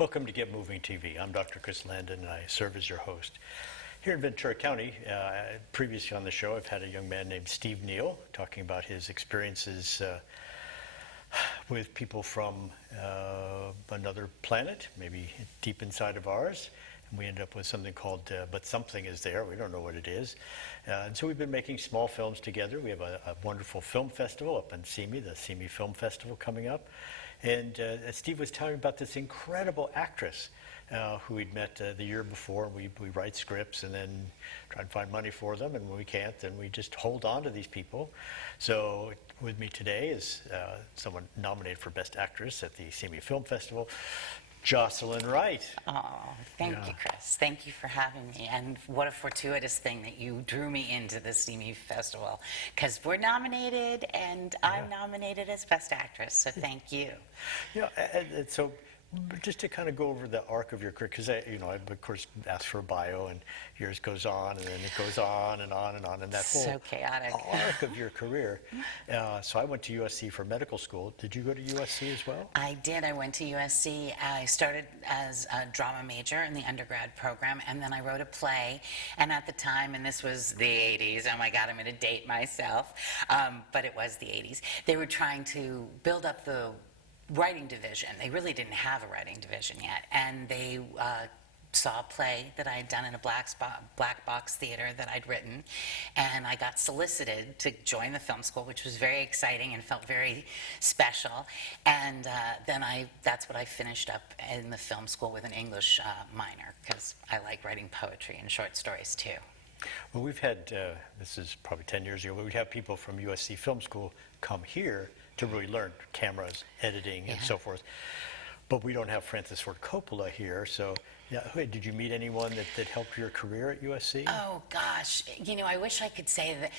Welcome to Get Moving TV. I'm Dr. Chris Landon, and I serve as your host. Here in Ventura County, previously on the show, I've had a young man named Steve Neal talking about his experiences with people from another planet, maybe deep inside of ours. And we ended up with something called But Something Is There. We don't know what it is. And so we've been making small films together. We have a wonderful film festival up in Simi, the Simi Film Festival coming up. And Steve was telling me about this incredible actress who we'd met the year before. We write scripts and then try and find money for them, and when we can't, then we just hold on to these people. So with me today is someone nominated for Best Actress at the Simi Film Festival, Jocelyn Wright. Oh, thank you, Chris. Thank you for having me. And what a fortuitous thing that you drew me into the Simi Festival, because we're nominated and I'm nominated as Best Actress, so thank you. Yeah, and so just to kind of go over the arc of your career, because I of course asked for a bio, and yours goes on, and then it goes on and on and on, and that whole So chaotic. arc of your career. So I went to USC for medical school. Did you go to USC as well? I did. I went to USC. I started as a drama major in the undergrad program, and then I wrote a play. And at the time, and this was the 80s, oh my God, I'm going to date myself, but it was the 80s, they were trying to build up the writing division. They really didn't have a writing division yet, and they saw a play that I had done in a black box theater that I'd written, and I got solicited to join the film school, which was very exciting and felt very special. And then that's what I finished up in the film school with an English minor, because I like writing poetry and short stories too. Well, we've had, this is probably 10 years ago, but we'd have people from USC Film School come here to really learn cameras, editing, and so forth. But we don't have Francis Ford Coppola here, so did you meet anyone that helped your career at USC? Oh gosh, I wish I could say that.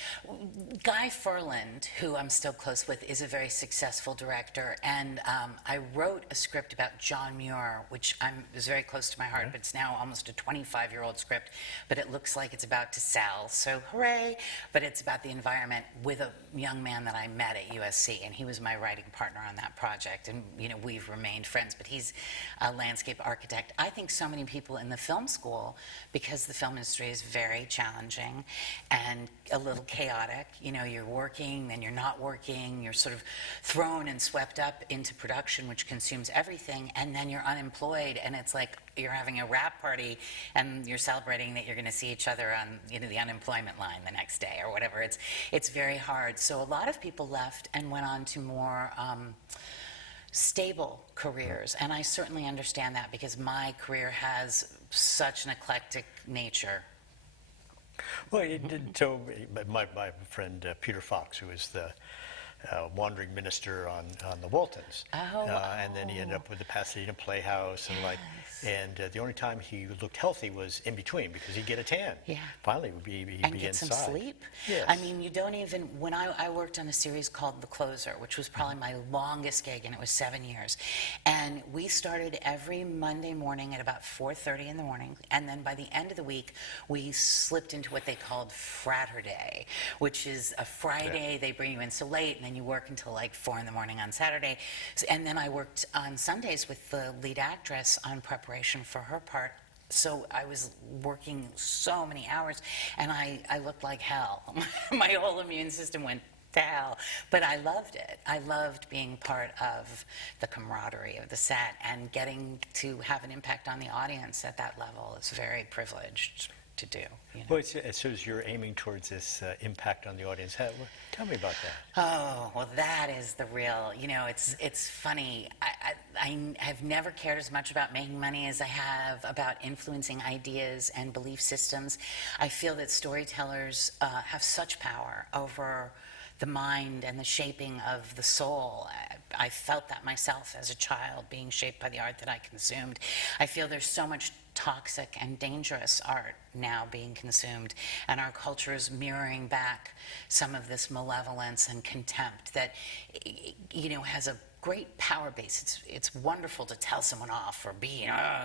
Guy Ferland, who I'm still close with, is a very successful director, and I wrote a script about John Muir, which is very close to my heart, but it's now almost a 25-year-old script, but it looks like it's about to sell, so hooray. But it's about the environment with a young man that I met at USC, and he was my writing partner on that project, and we've remained friends, but he's a landscape architect. I think so many people in the film school, because the film industry is very challenging and a little chaotic. You're working, then you're not working, you're sort of thrown and swept up into production, which consumes everything, and then you're unemployed, and it's like you're having a wrap party and you're celebrating that you're going to see each other on the unemployment line the next day or whatever. It's very hard. So a lot of people left and went on to more stable careers, and I certainly understand that, because my career has such an eclectic nature. Well, it did, so my friend Peter Fox, who is the wandering minister on the Waltons, and then he ended up with the Pasadena Playhouse, and the only time he looked healthy was in between, because he'd get a tan. Yeah. Finally, he'd be And get inside. some sleep. Yes. I mean, you don't even, when I worked on a series called The Closer, which was probably my longest gig, and it was 7 years. And we started every Monday morning at about 4:30 in the morning, and then by the end of the week, we slipped into what they called Fraturday, which is a Friday, they bring you in so late, and then you work until like 4 in the morning on Saturday. And then I worked on Sundays with the lead actress on preparation for her part. So I was working so many hours, and I looked like hell. My whole immune system went to hell, but I loved it. I loved being part of the camaraderie of the set, and getting to have an impact on the audience at that level is very privileged to do. Well, so as you're aiming towards this impact on the audience, tell me about that. Oh, well, that is the real, it's funny. I have never cared as much about making money as I have about influencing ideas and belief systems. I feel that storytellers have such power over the mind and the shaping of the soul. I felt that myself as a child, being shaped by the art that I consumed. I feel there's so much toxic and dangerous art now being consumed, and our culture is mirroring back some of this malevolence and contempt that has a great power base. It's wonderful to tell someone off or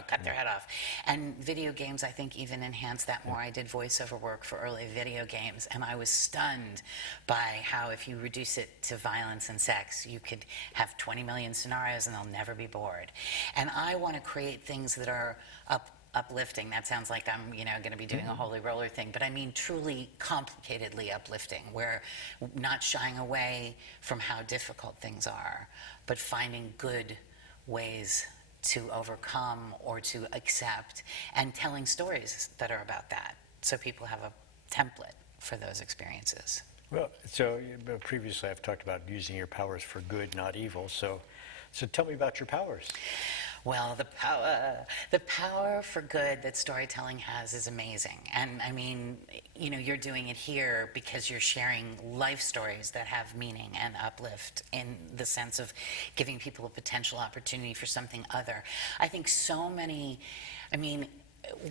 cut their head off. And video games, I think, even enhance that more. I did voiceover work for early video games, and I was stunned by how if you reduce it to violence and sex, you could have 20 million scenarios and they'll never be bored. And I want to create things that are uplifting. That sounds like I'm, going to be doing a holy roller thing, but I mean truly complicatedly uplifting, where not shying away from how difficult things are, but finding good ways to overcome or to accept, and telling stories that are about that, so people have a template for those experiences. Well, so previously I've talked about using your powers for good, not evil. So tell me about your powers. Well, the power for good that storytelling has is amazing. And I mean, you're doing it here because you're sharing life stories that have meaning and uplift, in the sense of giving people a potential opportunity for something other. I think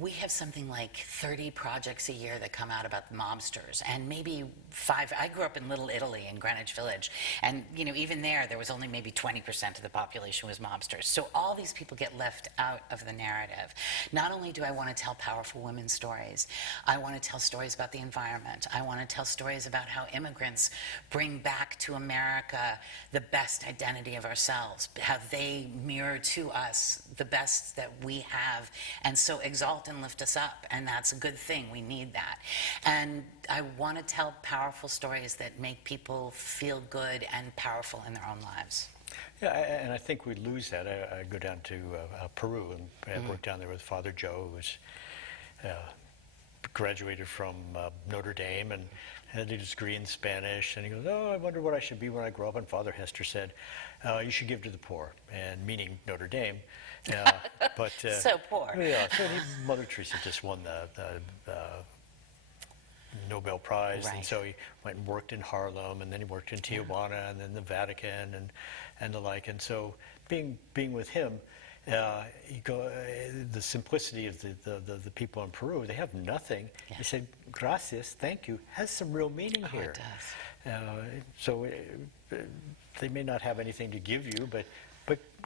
we have something like 30 projects a year that come out about mobsters, and maybe 5. I grew up in Little Italy in Greenwich Village, and even there was only maybe 20% of the population was mobsters. So all these people get left out of the narrative. Not only do I want to tell powerful women's stories, I want to tell stories about the environment. I want to tell stories about how immigrants bring back to America the best identity of ourselves, how they mirror to us the best that we have, and so exalt and lift us up, and that's a good thing. We need that. And I want to tell powerful stories that make people feel good and powerful in their own lives. Yeah, and I think we lose that. I go down to Peru and work down there with Father Joe, who's graduated from Notre Dame and had a degree in Spanish. And he goes, I wonder what I should be when I grow up. And Father Hester said, you should give to the poor, and meaning Notre Dame. But so poor. Yeah, so Mother Teresa just won the Nobel Prize, Right. And so he went and worked in Harlem, and then he worked in Tijuana, and then the Vatican, and the like. And so being with him, the simplicity of the people in Peru, they have nothing. Yeah. He said, gracias, thank you, has some real meaning here. It does. So they may not have anything to give you, but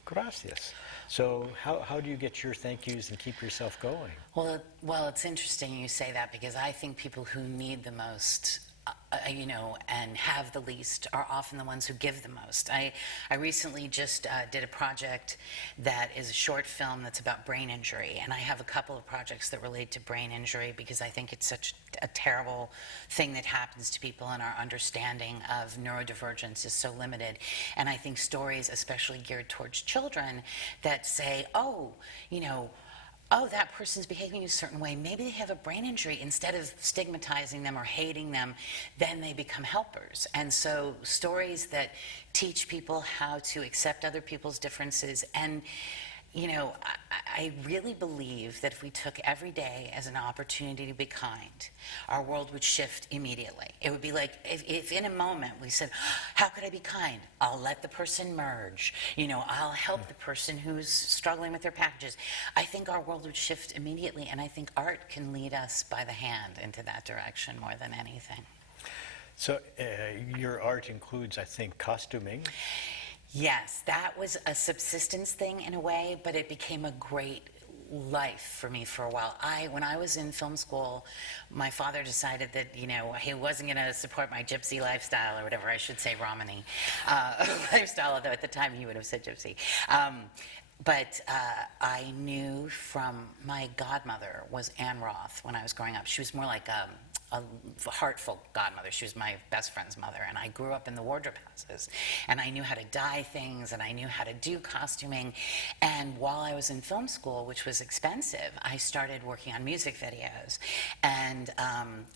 gracias. So how do you get your thank yous and keep yourself going? Well, it's interesting you say that, because I think people who need the most, and have the least, are often the ones who give the most. I recently just did a project that is a short film that's about brain injury, and I have a couple of projects that relate to brain injury, because I think it's such a terrible thing that happens to people, and our understanding of neurodivergence is so limited. And I think stories, especially geared towards children, that say, that person's behaving in a certain way, maybe they have a brain injury, instead of stigmatizing them or hating them, then they become helpers. And so stories that teach people how to accept other people's differences. And I really believe that if we took every day as an opportunity to be kind, our world would shift immediately. It would be like if in a moment we said, how could I be kind? I'll let the person merge. I'll help the person who's struggling with their packages. I think our world would shift immediately, and I think art can lead us by the hand into that direction more than anything. So your art includes, I think, costuming. Yes, that was a subsistence thing in a way, but it became a great life for me for a while. When I was in film school, my father decided that, he wasn't going to support my gypsy lifestyle, or whatever, I should say Romany lifestyle, although at the time he would have said gypsy. But I knew from my godmother was Anne Roth when I was growing up. She was more like a heartful godmother. She was my best friend's mother, and I grew up in the wardrobe houses, and I knew how to dye things, and I knew how to do costuming. And while I was in film school, which was expensive, I started working on music videos, and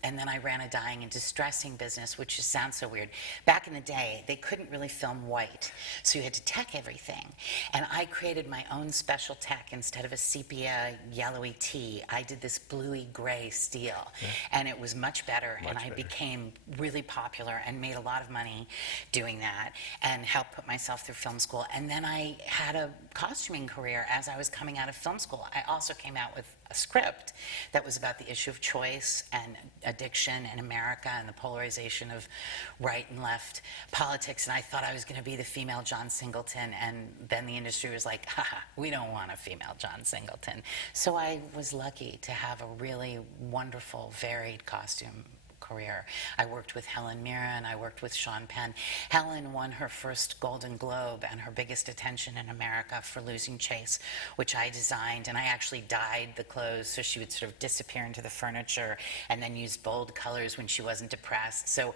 then I ran a dyeing and distressing business, which just sounds so weird. Back in the day, they couldn't really film white, so you had to tech everything, and I created my own special tech. Instead of a sepia yellowy tea, I did this bluey gray steel, and it was much better, and Much I better. became really popular and made a lot of money doing that and helped put myself through film school. And then I had a costuming career as I was coming out of film school. I also came out with a script that was about the issue of choice and addiction in America and the polarization of right and left politics. And I thought I was going to be the female John Singleton, and then the industry was like, haha, we don't want a female John Singleton. So I was lucky to have a really wonderful, varied costume career. I worked with Helen Mirren, I worked with Sean Penn. Helen won her first Golden Globe and her biggest attention in America for Losing Chase, which I designed, and I actually dyed the clothes so she would sort of disappear into the furniture, and then used bold colors when she wasn't depressed. So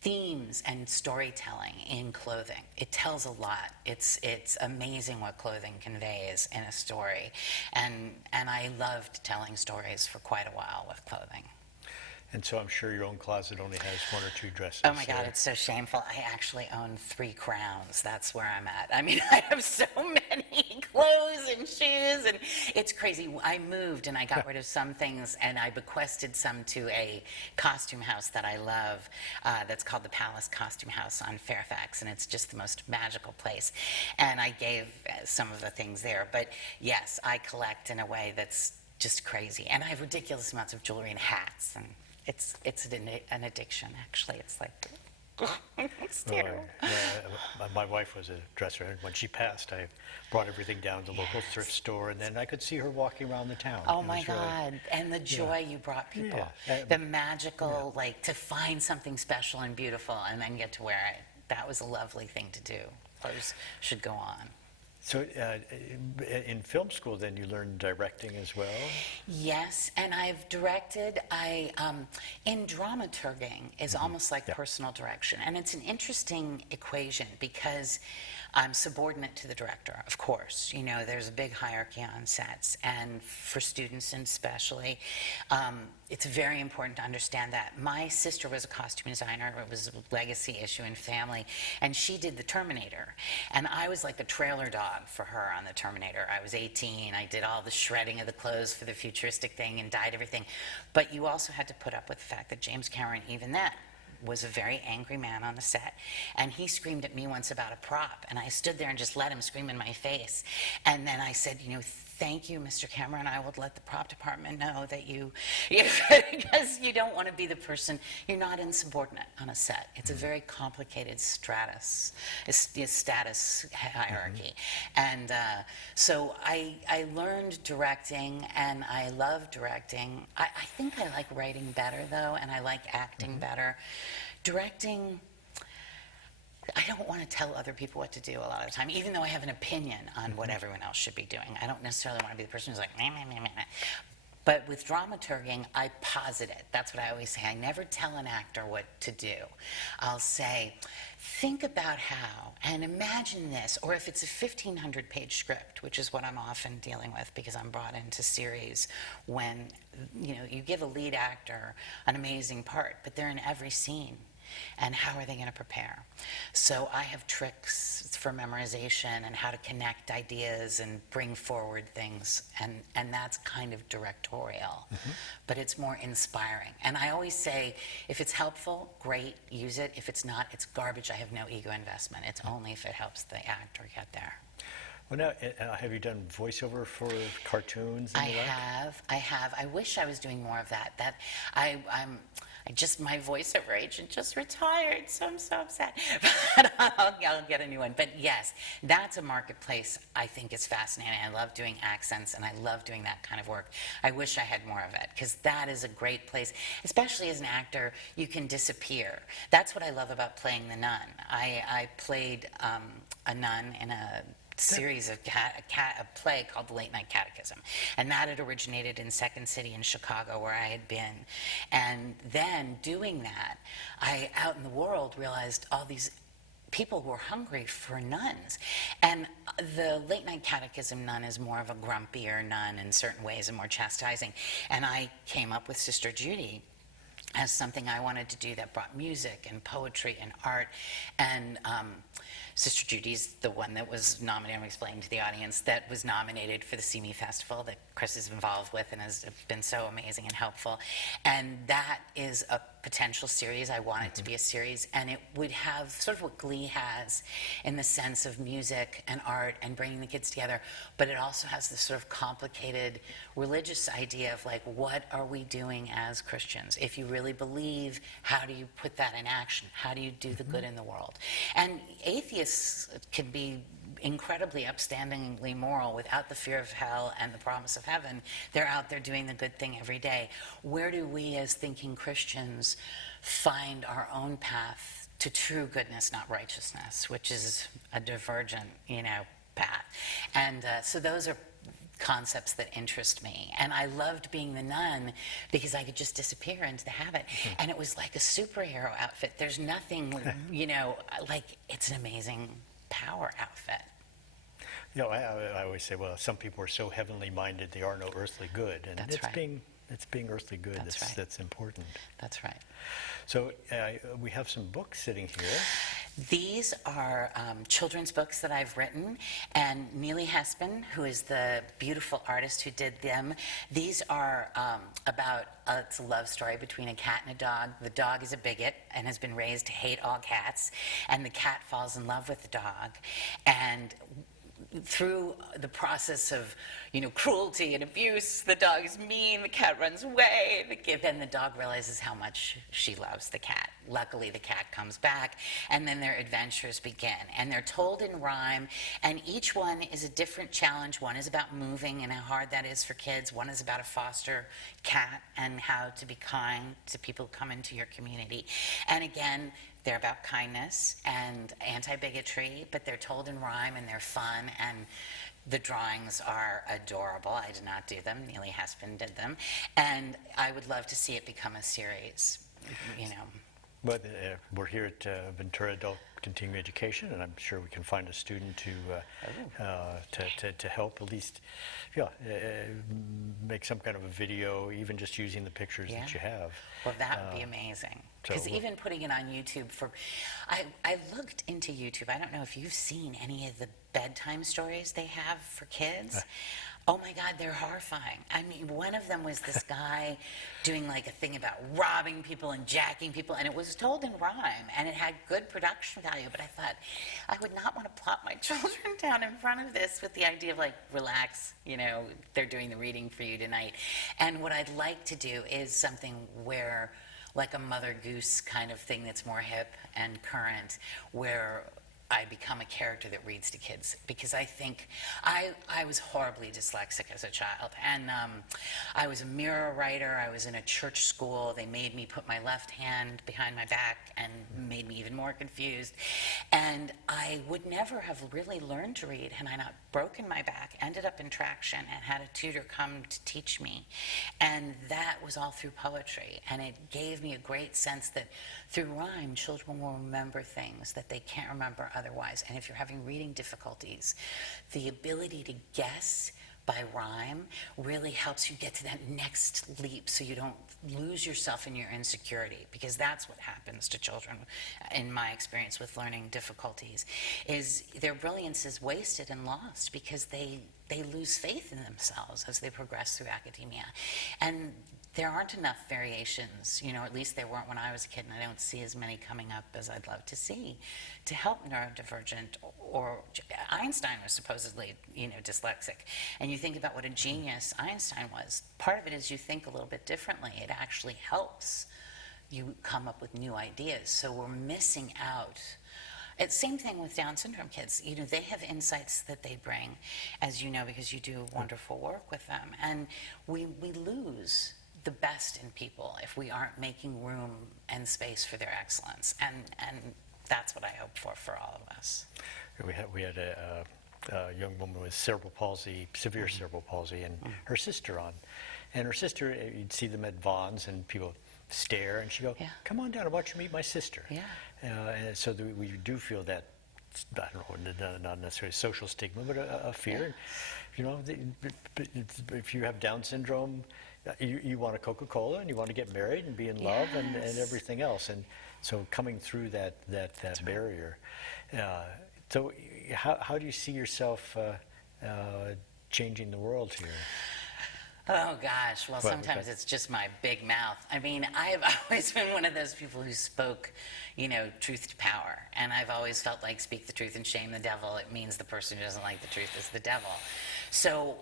themes and storytelling in clothing, it tells a lot. It's amazing what clothing conveys in a story, and I loved telling stories for quite a while with clothing. And so I'm sure your own closet only has one or two dresses. Oh my God, it's so shameful. I actually own 3 crowns. That's where I'm at. I mean, I have so many clothes and shoes, and it's crazy. I moved and I got rid of some things, and I bequested some to a costume house that I love that's called the Palace Costume House on Fairfax, and it's just the most magical place. And I gave some of the things there. But yes, I collect in a way that's just crazy. And I have ridiculous amounts of jewelry and hats, and it's an addiction, actually. It's like, it's terrible. My wife was a dresser, and when she passed, I brought everything down to the local thrift store, and then I could see her walking around the town. Oh It my was really- God, and the joy you brought people. Yeah. The magical, like, to find something special and beautiful and then get to wear it. That was a lovely thing to do. Others should go on. So in film school, then you learned directing as well? Yes, and I've directed. In dramaturging is almost like personal direction, and it's an interesting equation because I'm subordinate to the director, of course. You know, there's a big hierarchy on sets, and for students especially, it's very important to understand that. My sister was a costume designer. It was a legacy issue in family, and she did the Terminator, and I was like a trailer dog for her on the Terminator. I was 18. I did all the shredding of the clothes for the futuristic thing and dyed everything. But you also had to put up with the fact that James Cameron, even then, was a very angry man on the set, and he screamed at me once about a prop, and I stood there and just let him scream in my face. And then I said, you know, thank you, Mr. Cameron, I will let the prop department know that because you don't want to be the person, you're not insubordinate on a set. It's a very complicated status hierarchy. And so I learned directing, and I love directing. I think I like writing better, though, and I like acting better. Directing, I don't want to tell other people what to do a lot of the time, even though I have an opinion on what everyone else should be doing. I don't necessarily want to be the person who's like, meh, meh, meh, meh. But with dramaturging, I posit it. That's what I always say. I never tell an actor what to do. I'll say, think about how, and imagine this, or if it's a 1,500-page script, which is what I'm often dealing with because I'm brought into series when, you know, you give a lead actor an amazing part, but they're in every scene. And how are they going to prepare? So I have tricks for memorization and how to connect ideas and bring forward things, and that's kind of directorial, but it's more inspiring. And I always say, if it's helpful, great, use it. If it's not, it's garbage. I have no ego investment. It's only if it helps the actor get there. Well, now, have you done voiceover for cartoons and I the like? have. I wish I was doing more of that. My voiceover agent just retired, so I'm so upset. But I'll get a new one. But yes, that's a marketplace I think is fascinating. I love doing accents, and I love doing that kind of work. I wish I had more of it, because that is a great place. Especially as an actor, you can disappear. That's what I love about playing the nun. I played a nun in a series of a play called The Late Night Catechism, and that had originated in Second City in Chicago, where I had been. And then doing that, I out in the world realized all these people were hungry for nuns. And the Late Night Catechism nun is more of a grumpier nun in certain ways and more chastising. And I came up with Sister Judy as something I wanted to do that brought music and poetry and art. And Sister Judy's the one that was nominated, I'm explaining to the audience, that was nominated for the See Me Festival that Chris is involved with and has been so amazing and helpful. And that is a potential series. I want it to be a series, and it would have sort of what Glee has in the sense of music and art and bringing the kids together, but it also has this sort of complicated religious idea of like, what are we doing as Christians? If you really believe, how do you put that in action? How do you do the good in the world? And atheists can be incredibly upstandingly moral without the fear of hell and the promise of heaven. They're out there doing the good thing every day. Where do we as thinking Christians find our own path to true goodness, not righteousness, which is a divergent, path? And so those are concepts that interest me. And I loved being the nun because I could just disappear into the habit. And it was like a superhero outfit. There's nothing, like it's an amazing power outfit. I always say, well, some people are so heavenly minded they are no earthly good, and That's right. It's being earthly good That's right. that's important. That's right. So we have some books sitting here. These are children's books that I've written, and Neely Hespin, who is the beautiful artist who did them, these are about it's a love story between a cat and a dog. The dog is a bigot and has been raised to hate all cats, and the cat falls in love with the dog. And through the process of, cruelty and abuse, the dog is mean, the cat runs away, then the dog realizes how much she loves the cat. Luckily, the cat comes back, and then their adventures begin. And they're told in rhyme, and each one is a different challenge. One is about moving and how hard that is for kids. One is about a foster cat and how to be kind to people who come into your community. And again, they're about kindness and anti-bigotry, but they're told in rhyme and they're fun, and the drawings are adorable. I did not do them. Neely Hespin did them. And I would love to see it become a series, But we're here at Ventura Adult Continuing Education, and I'm sure we can find a student to help at least, make some kind of a video, even just using the pictures that you have. Well, that would be amazing. Because even putting it on YouTube I looked into YouTube. I don't know if you've seen any of the bedtime stories they have for kids. Oh my God, they're horrifying. I mean, one of them was this guy doing like a thing about robbing people and jacking people, and it was told in rhyme, and it had good production value, but I thought, I would not want to plop my children down in front of this with the idea of like, relax, they're doing the reading for you tonight. And what I'd like to do is something where, like a Mother Goose kind of thing that's more hip and current, where I become a character that reads to kids, because I think I was horribly dyslexic as a child, and I was a mirror writer. I was in a church school. They made me put my left hand behind my back and made me even more confused, and I would never have really learned to read had I not broken my back, ended up in traction, and had a tutor come to teach me, and that was all through poetry, and it gave me a great sense that through rhyme, children will remember things that they can't remember otherwise. And if you're having reading difficulties, the ability to guess by rhyme really helps you get to that next leap, so you don't lose yourself in your insecurity, because that's what happens to children, in my experience with learning difficulties, is their brilliance is wasted and lost because they lose faith in themselves as they progress through academia. And there aren't enough variations, at least there weren't when I was a kid, and I don't see as many coming up as I'd love to see, to help neurodivergent, or Einstein was supposedly, dyslexic. And you think about what a genius Einstein was. Part of it is you think a little bit differently. It actually helps you come up with new ideas. So we're missing out. It's same thing with Down syndrome kids. They have insights that they bring, as you know, because you do wonderful work with them. And we lose the best in people if we aren't making room and space for their excellence, and that's what I hope for all of us. We had a young woman with cerebral palsy, severe cerebral palsy, and her sister on, and her sister, you'd see them at Vaughn's, and people stare, and she'd go, "Come on down, I want you to meet my sister." Yeah. And so we do feel that I don't know, not necessarily social stigma, but a fear. You know, if you have Down syndrome, you want a Coca-Cola and you want to get married and be in love and everything else. And so coming through that barrier. So how do you see yourself changing the world here? Oh gosh, well sometimes it's just my big mouth. I mean, I have always been one of those people who spoke, truth to power. And I've always felt like speak the truth and shame the devil. It means the person who doesn't like the truth is the devil. So,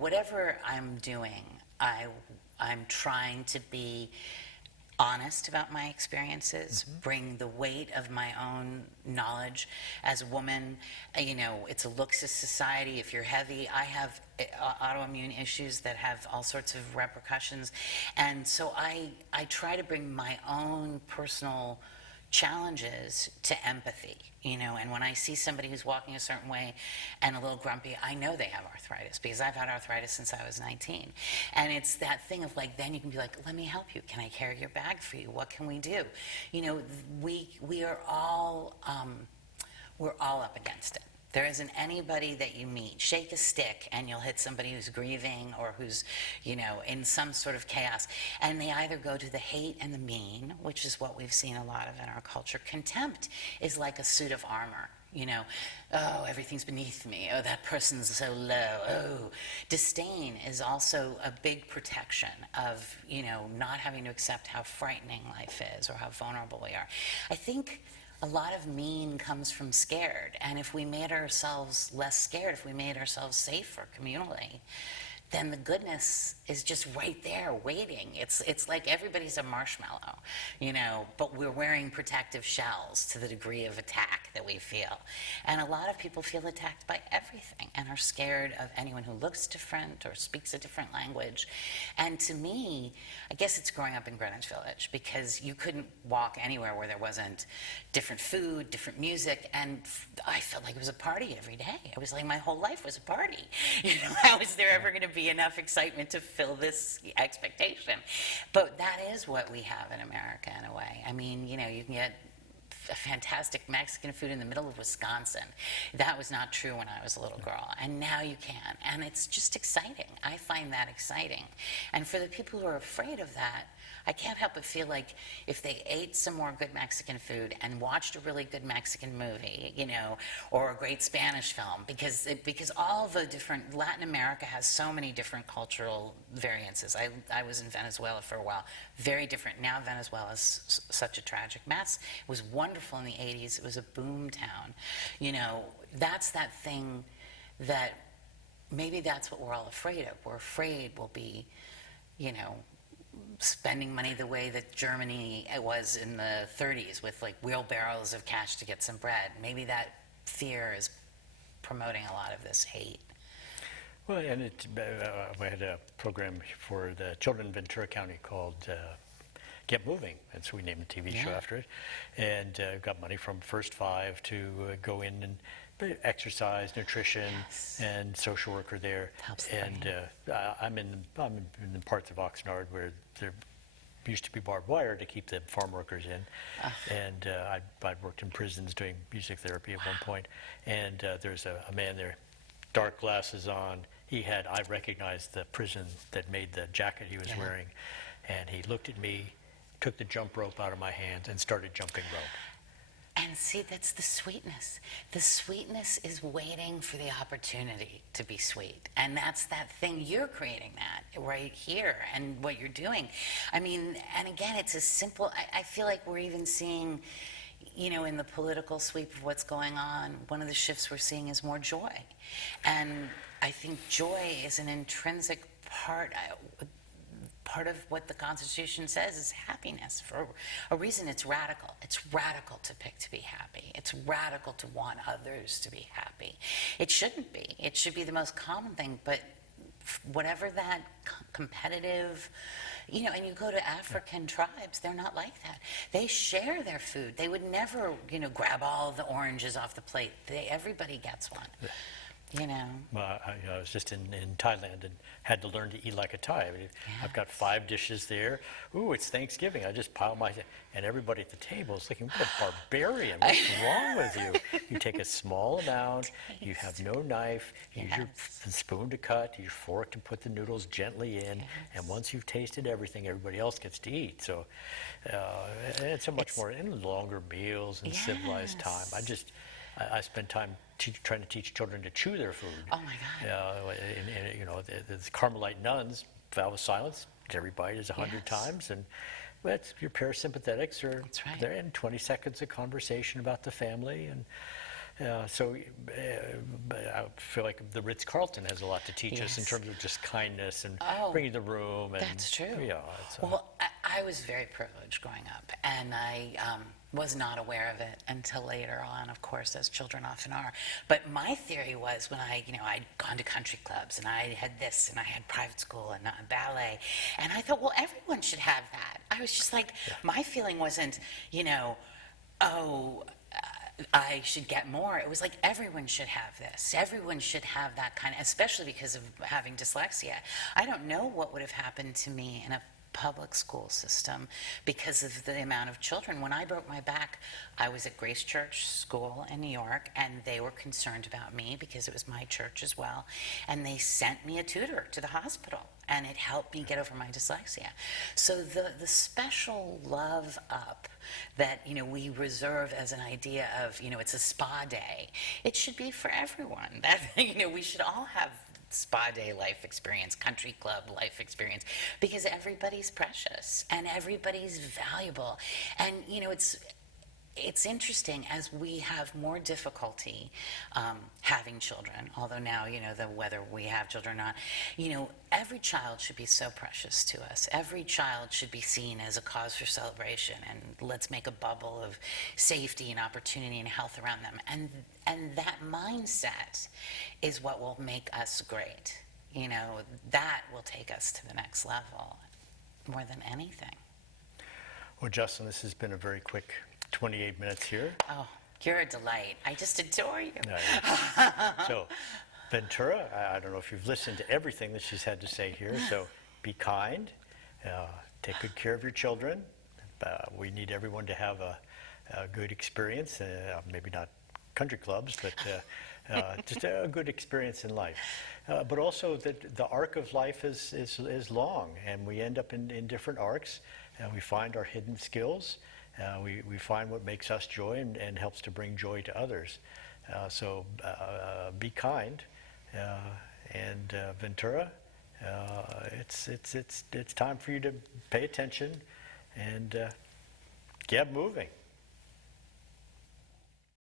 whatever I'm doing, I'm trying to be honest about my experiences, bring the weight of my own knowledge. As a woman, it's a looksist society. If you're heavy, I have autoimmune issues that have all sorts of repercussions. And so I try to bring my own personal challenges to empathy, and when I see somebody who's walking a certain way and a little grumpy, I know they have arthritis because I've had arthritis since I was 19. And it's that thing of like, then you can be like, let me help you. Can I carry your bag for you? What can we do? We are all, we're all up against it. There isn't anybody that you meet. Shake a stick and you'll hit somebody who's grieving or who's, in some sort of chaos. And they either go to the hate and the mean, which is what we've seen a lot of in our culture. Contempt is like a suit of armor. Oh, everything's beneath me. Oh, that person's so low. Oh, disdain is also a big protection of, not having to accept how frightening life is or how vulnerable we are. I think a lot of mean comes from scared. And if we made ourselves less scared, if we made ourselves safer communally, then the goodness is just right there waiting. It's like everybody's a marshmallow, but we're wearing protective shells to the degree of attack that we feel. And a lot of people feel attacked by everything and are scared of anyone who looks different or speaks a different language. And to me, I guess it's growing up in Greenwich Village because you couldn't walk anywhere where there wasn't different food, different music, and I felt like it was a party every day. It was like my whole life was a party. How is there ever going to be enough excitement to fill this expectation? But that is what we have in America in a way. I mean, you can get a fantastic Mexican food in the middle of Wisconsin. That was not true when I was a little girl, and now you can. And it's just exciting. I find that exciting. And for the people who are afraid of that, I can't help but feel like if they ate some more good Mexican food and watched a really good Mexican movie, or a great Spanish film, because all the different, Latin America has so many different cultural variances. I was in Venezuela for a while, very different. Now Venezuela is such a tragic mess. It was wonderful in the 80s. It was a boom town. That's that thing that maybe that's what we're all afraid of. We're afraid we'll be, spending money the way that Germany was in the 30s with like wheelbarrows of cash to get some bread. Maybe that fear is promoting a lot of this hate. Well, and we had a program for the children in Ventura County called Get Moving, and so we named a TV show after it, and got money from First Five to go in and exercise, nutrition, and social worker there. And I'm in the parts of Oxnard where there used to be barbed wire to keep the farm workers in. And I'd worked in prisons doing music therapy at one point. And there's a man there, dark glasses on. I recognized the prison that made the jacket he was wearing. And he looked at me, took the jump rope out of my hands, and started jumping rope. And see, that's the sweetness. The sweetness is waiting for the opportunity to be sweet. And that's that thing. You're creating that right here and what you're doing. I mean, and again, it's as simple. I feel like we're even seeing, in the political sweep of what's going on, one of the shifts we're seeing is more joy. And I think joy is an intrinsic part of what the Constitution says is happiness. For a reason, it's radical. It's radical to pick to be happy. It's radical to want others to be happy. It shouldn't be. It should be the most common thing, but whatever that competitive, and you go to African tribes, they're not like that. They share their food. They would never, grab all the oranges off the plate. Everybody gets one. you know. I was just in Thailand and had to learn to eat like a Thai. I mean, I've got 5 dishes there. Ooh, it's Thanksgiving. I just pile and everybody at the table is thinking, what a barbarian. What's wrong with you? You take a small amount, you have no knife, you use your spoon to cut, your fork to put the noodles gently in, and once you've tasted everything, everybody else gets to eat. So it's a much more, and longer meals and civilized time. I spend time trying to teach children to chew their food. Oh my God. The Carmelite nuns, vow of silence, every bite is 100 times, and that's your parasympathetics are there in 20 seconds of conversation about the family, and I feel like the Ritz-Carlton has a lot to teach us in terms of just kindness and bringing the room. And, that's true. Yeah, well, I was very privileged growing up, and I was not aware of it until later on, of course, as children often are. But my theory was when I'd gone to country clubs, and I had this, and I had private school and ballet, and I thought, well, everyone should have that. I was just like, my feeling wasn't, I should get more. It was like everyone should have this. Everyone should have that kind of, especially because of having dyslexia. I don't know what would have happened to me in a public school system because of the amount of children. When I broke my back, I was at Grace Church School in New York, and they were concerned about me because it was my church as well, and they sent me a tutor to the hospital, and it helped me get over my dyslexia. So the special love up that we reserve as an idea of it's a spa day, it should be for everyone. That we should all have spa day life experience, country club life experience, because everybody's precious and everybody's valuable. And it's interesting, as we have more difficulty having children, although now whether we have children or not, every child should be so precious to us. Every child should be seen as a cause for celebration, and let's make a bubble of safety and opportunity and health around them. And that mindset is what will make us great. That will take us to the next level more than anything. Well, Jocelyn, this has been a very quick 28 minutes here. Oh, you're a delight. I just adore you. So, Ventura, I don't know if you've listened to everything that she's had to say here, so be kind, take good care of your children. We need everyone to have a good experience, maybe not country clubs, but just a good experience in life. But also that the arc of life is long, and we end up in different arcs, and we find our hidden skills. We find what makes us joy and helps to bring joy to others. So be kind, and Ventura, it's time for you to pay attention and get moving.